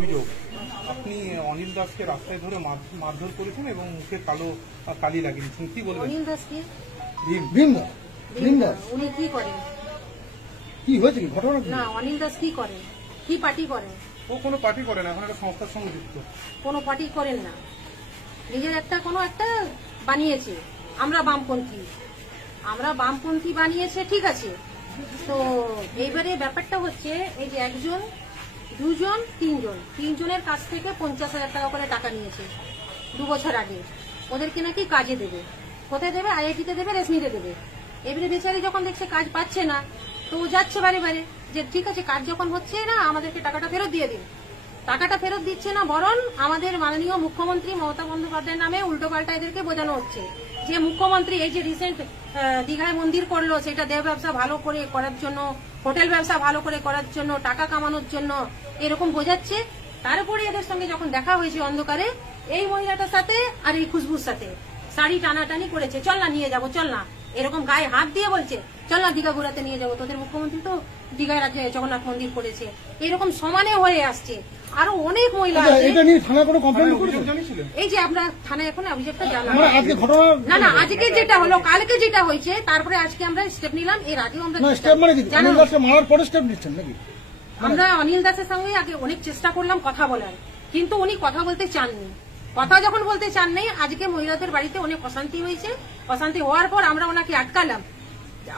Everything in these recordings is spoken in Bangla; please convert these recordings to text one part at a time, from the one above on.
অভিযোগ আপনি অনিল দাসকে রাস্তায় ধরে মারধর করেছেন এবং মুখে কালো কালি লাগিয়েছেন, কি বলবেন? অনিল দাসকে ভীম দাস উনি কি করেন? কি হয়েছে, কি ঘটনা? না, অনিল দাস কি করেন? কি পার্টি করেন? ও কোনো পার্টি করে না, এখন একটা সংস্থার সঙ্গে যুক্ত। কোনো পার্টি করেন না, নিজের কোনো একটা বানিয়েছে। আমরা বামপন্থী বানিয়েছে, ঠিক আছে। তো এইবারে ব্যাপারটা হচ্ছে এই যে একজন, দুজন, তিনজনের কাছ থেকে 50,000 টাকা করে টাকা নিয়েছে 2 বছর আগে। ওদেরকে নাকি কাজে দেবে, কোথায় দেবে? IIT-তে দেবে, রেশমিতে দেবে। এবারে বেচারি যখন দেখছে কাজ পাচ্ছে না, তো ও যাচ্ছে বারে যে ঠিক আছে, কাজ যখন হচ্ছে না আমাদেরকে টাকাটা ফেরত দিয়ে দিন। টাকাটা ফেরত দিচ্ছে না, বরং আমাদের মাননীয় মুখ্যমন্ত্রী মমতা বন্দ্যোপাধ্যায়ের নামে উল্টোপাল্টা এদেরকে বোঝানো হচ্ছে যে মুখ্যমন্ত্রী এই যে রিসেন্ট দীঘায় মন্দির করলো, সেটা দেহ ব্যবসা ভালো করে করার জন্য, হোটেল ব্যবসা ভালো করে করার জন্য, টাকা কামানোর জন্য এরকম বোঝাচ্ছে। তারপরে এদের সঙ্গে যখন দেখা হয়েছে অন্ধকারে, এই মহিলাটার সাথে আর এই খুশবুর সাথে শাড়ি টানাটানি করেছে, চল না নিয়ে যাবো, চল না, এরকম গায়ে হাত দিয়ে বলছে চল না দীঘা ঘুরাতে নিয়ে যাবো, তোদের মুখ্যমন্ত্রী তো দীঘায় রাজ্যে জগন্নাথ মন্দির করেছে, এরকম সমানে হয়ে আসছে। আরো অনেক মহিলা আছে। এই যে আমরা থানায় এখন অভিযোগটা জানাবো না, আজকে যেটা হলো, কালকে যেটা হয়েছে, তারপরে আজকে আমরা স্টেপ নিলাম। এর আগেও আমরা আমরা অনিল দাসের সঙ্গে আগে অনেক চেষ্টা করলাম কথা বলার, কিন্তু উনি কথা বলতে চাননি। কথা যখন বলতে চাননি, আজকে মহিলাদের বাড়িতে অনেক অশান্তি হয়েছে। অশান্তি হওয়ার পর আমরা ওনাকে আটকালাম,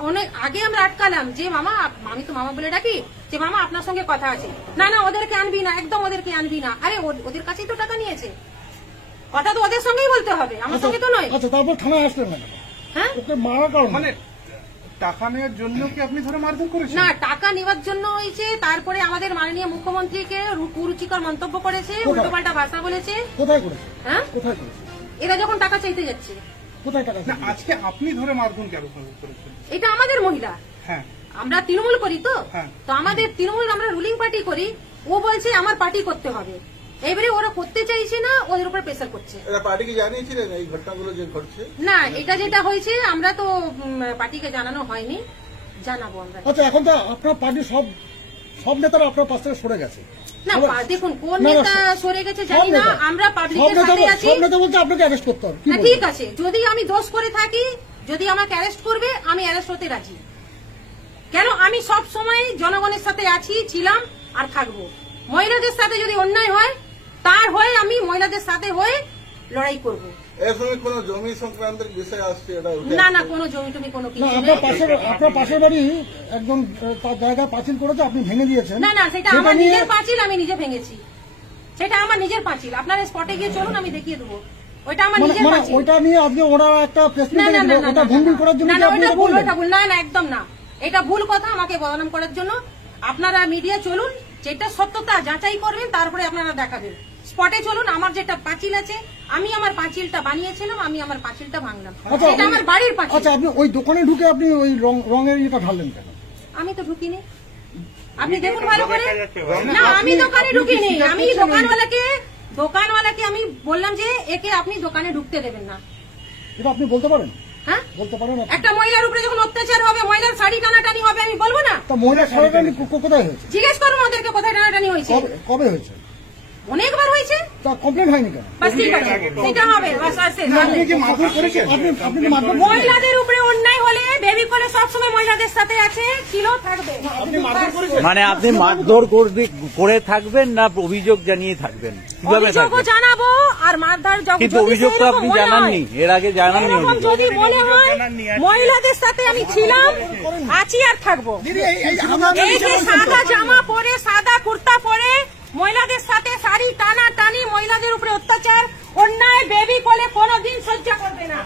অনেক আগে আমরা আটকালাম যে মামা, আমি তো মামা বলে ডাকি, যে মামা আপনার সঙ্গে কথা আছে। না ওদেরকে আনবি না, একদম ওদেরকে আনবি না। আরে ওদের কাছেই তো টাকা নিয়েছে, কথা তো ওদের সঙ্গেই বলতে হবে, আমার সঙ্গে তো নয়। তারপর থানায় আসলেন না? হ্যাঁ, মানে টাকা নেওয়ার জন্য কি আপনি ধরে মারধর করেছেন? না, টাকা নেওয়ার জন্য হয়েছে। তারপরে আমাদের মাননীয় মুখ্যমন্ত্রীকে কুরুচিকর মন্তব্য করেছে, উল্টোপাল্টা ভাষা বলেছে। কোথায় করেছে? হ্যাঁ, কোথায় করেছে? এরা যখন টাকা চাইতে যাচ্ছে। কোথায় টাকা? আজকে আপনি ধরে মারধর কেন করেছেন? এটা আমাদের মহিলা। হ্যাঁ, আমরা তৃণমূল করি তো, হ্যাঁ। তো আমাদের তৃণমূল, আমরা রুলিং পার্টি করি। ও বলছে আমার পার্টি করতে হবে, এবারে ওরা করতে চাইছে না, ওদের উপর প্রেসার করছে। পার্টিকে জানিয়েছিলেন এই ঘটনাগুলো যে ঘটছে? না, এটা যেটা হয়েছে আমরা তো পার্টিকে জানানো হয়নি, জানাবো আমরা। আচ্ছা, এখন তো আপনার পার্টি সব নেতারা আপনার পাশ থেকে সরে গেছে। না, দেখুন কোন নেতা সরে গেছে জানি না, আমরা পাবলিকের সাথে আছি। সব নেতা বলতে আপনাকে অ্যারেস্ট করতে হবে। ঠিক আছে, যদি আমি দোষ করে থাকি, যদি আমাকে অ্যারেস্ট করবে, আমি অ্যারেস্ট হতে রাজি। কেন? আমি সব সময় জনগণের সাথে আছি, ছিলাম আর থাকবো। মহিলাদের সাথে যদি অন্যায় হয়, তার হয়ে আমি মহিলাদের সাথে হয়ে লড়াই করবো। এর সঙ্গে কোনো জমি সংক্রান্ত বিষয় আসছে? না, কোনো জমি টমি কোনো কিছু। আপনার পাশের বাড়ি একদম তার জায়গায় পাঁচিল করেছে, আপনি ভেঙে দিয়েছেন। না, সেটা আমার নিজের পাঁচিল, আমি নিজে ভেঙেছি। সেটা আমার নিজের পাঁচিল, আপনার স্পটে গিয়ে চলুন, আমি দেখিয়ে দেবো। ওইটা আমার নিজের পাঁচিল। ওইটা নিয়ে আজকে ওরা একটা প্রেস মিট করেছে, ওটা ভুল করার জন্য। না, ওটা ভুল, না, একদম না, এটা ভুল কথা, আমাকে বদনাম করার জন্য। আপনারা মিডিয়া চলুন, যেটা সত্যতা যাচাই করবেন, তারপরে আপনারা দেখাবেন। স্পটে চলুন, আমার যেটা পাঁচিল আছে, আমি আমার পাঁচিলটা বানিয়েছিলাম, আমি আমার পাঁচিলটা ভাঙলাম। এটা আমার বাড়ির পাঁচিল। আচ্ছা, আপনি ওই দোকানে ঢুকে আপনি ওই রঙের ইয়েটা ঢাললেন কেন? আমি তো ঢুকিনি, আপনি দেখুন ভালো করে। না, আমি দোকানে ঢুকিনি, আমি দোকানওয়ালাকে আমি বললাম যে একে আপনি দোকানে ঢুকতে দেবেন না। এটা আপনি বলতে পারেন? হ্যাঁ, বলতে পারেন। একটা মহিলার উপরে যখন অত্যাচার হবে, মহিলার শাড়ি টানাটানি হবে, আমি বলবো না? তা মহিলার শাড়ি টানাটানি কোথায় হয়েছে? জিজ্ঞেস করুন ওদেরকে কোথায় টানাটানি হয়েছে। কবে হয়েছে? অনেকবার হয়েছে। তা কমপ্লেন হয়নি কেন? সেটা হবে। মহিলাদের উপরে অন্যায় হলে বেবি কলে সবসময় মহিলাদের সাথে আছে, ছিল, থাকবে। মানে আপনি মারধর করে থাকবেন না অভিযোগ জানিয়ে থাকবেন? কিভাবে অভিযোগও জানাবো আর মারধর, কিন্তু অভিযোগ তো আপনি জানাননি, এর আগে জানাননি। যদি মনে হয় মহিলাদের সাথে আমি ছিলাম, আছি আর থাকবো। এই যে সাদা জামা পরে, সাদা কুর্তা পরে, মহিলাদের সাথে শাড়ি টানা টানি, মহিলাদের উপরে অত্যাচার, অন্যায়, বেবি কোলে কোনোদিন সহ্য করবে না।